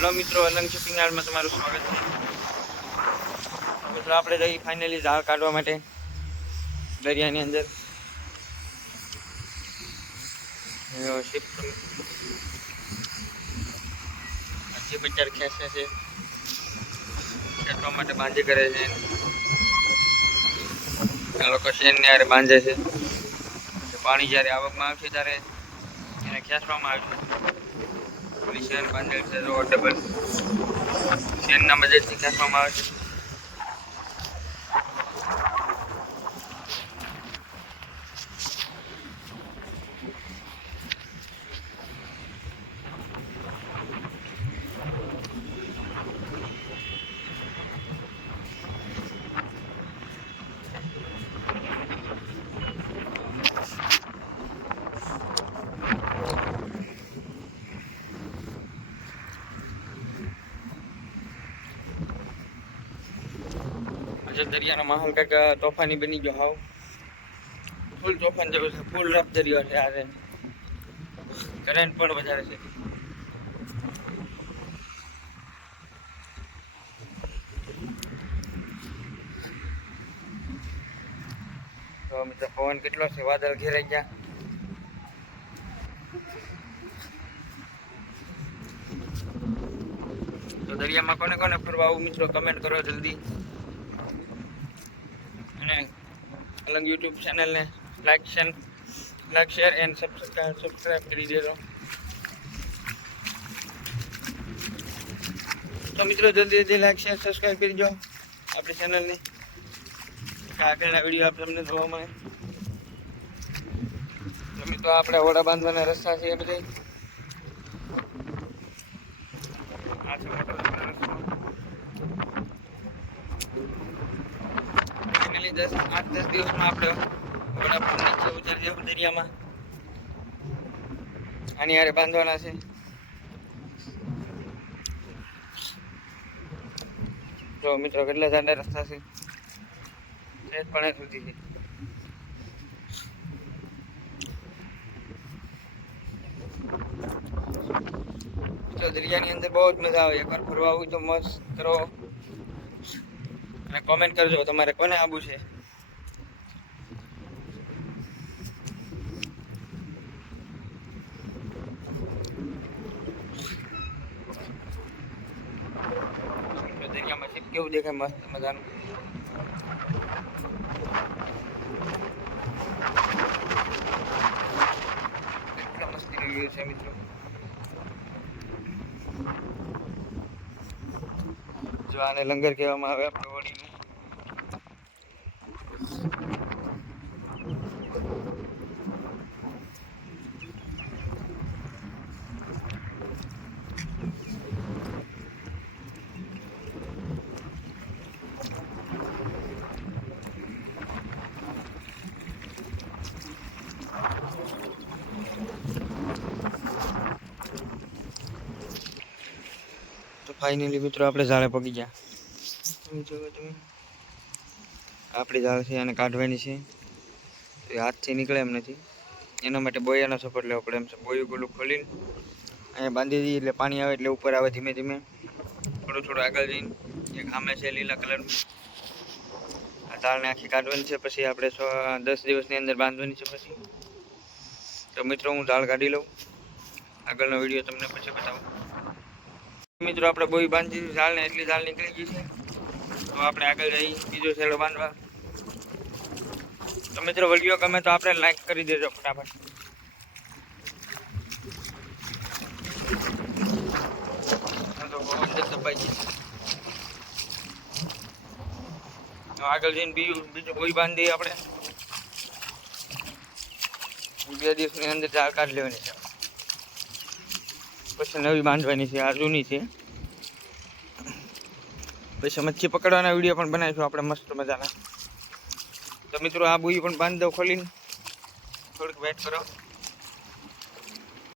Hello મિત્રો Alang shopping યાર્ડમાં તમારું સ્વાગત છે. મિત્રો, આપણે જઈ ફાઇનલી ઝાડ કાઢવા માટે દરિયાની અંદર. હજી બચાર ખેંચે છે. ખેંચવા માટે બાંધી કરે છે. આ લોકો શેનને યારે બાંધે છે. પાણી જ્યારે આવકમાં આવશે ત્યારે એને ખેંચવામાં આવશે. પેલી શેન બાંધેલ છે. રોડ ડબલ શેનના મદદથી ખેંચવામાં આવે છે. આજે દરિયાનો માહોલ કંઈક તોફાની બની ગયો હાવ. ફૂલ તોફાન જેવું છે, ફૂલ રફ દરિયો છે આજે કરંટ પણ વધારે છે. તો મિત્રો, પવન કેટલો છે? વાદળ ઘેરાઈ ગયા. તો દરિયામાં કોને કોને ફરવા આવું? મિત્રો કમેન્ટ કરો જલ્દી અને અલગ યુટ્યુબ ચેનલને like share like share and subscribe subscribe કરી દેજો. તો મિત્રો જલ્દી જલ્દી લાઈક શેર સબસ્ક્રાઈબ કરી દો આપણી ચેનલને આગળના વીડિયો આપણે તમને જોવા મળે. તો મિત્રો આપણે ઓડા બાંધવાના રસ્તા છે એ બધે આ છે મોટો રસ્તો ફાઇનલી દસ આઠ દસ દિવસમાં આપણે વડાપ્રધાન નીચે ઉતરી જવું દરિયામાં આની હારે બાંધવાના છે. જો મિત્રો, કેટલા જાડા રસ્તા છે. સહેજ પણ સુધી છે. તો દરિયાની અંદર બહુ જ મજા આવે. એકવાર ફરવા આવું તો મસ્ત કરો. અને કોમેન્ટ કરજો તમારે કોને આવવું છે. કેવું દેખાય મસ્ત મજાનું. રહ્યું છે મિત્રો. જો આને લંગર કહેવામાં આવે આપણે હોળીનું તો ફાઇનલી મિત્રો, આપણે ઝાડે પગી ગયા. તમે આપણી ઝાડ છે અને કાઢવાની છે. એ હાથથી નીકળે એમ નથી. એના માટે બોયાનો સપોર્ટ લેવો પડે એમ છે. બોયું ગોલું ખોલીને અહીંયા બાંધી દઈએ એટલે પાણી આવે એટલે ઉપર આવે ધીમે ધીમે. થોડું થોડું આગળ જઈને એક સામે છે લીલા કલરનું આ ઝાડને આખી કાઢવાની છે, પછી આપણે સો, દસ દિવસની અંદર બાંધવાની છે પછી. તો મિત્રો, હું ઝાડ કાઢી લઉં. આગળનો વીડિયો તમને પછી બતાવું. મિત્રો, આપણે બોઈ બાંધી દીધી ઝાડ ને એટલી ઝાલ નીકળી ગઈ છે. તો આપણે આગળ જઈ બીજો છેડો બાંધવા. તો મિત્રો, વીડિયો ગમે તો આપણે લાઈક કરી દેજો ફટાફટ. આગળ જઈને બીજું બીજું બોઈ બાંધી આપણે. બે દિવસની અંદર ઝાલ કાઢી લેવાની છે. પછી નવી બાંધવાની છે, આ જૂની છે. પછી મચ્છી પકડવાના વીડિયો પણ બનાવીશું આપણે મસ્ત મજાના. તો મિત્રો, આ બુઈ પણ બાંધી દો ખોલીને. થોડીક વેટ કરો.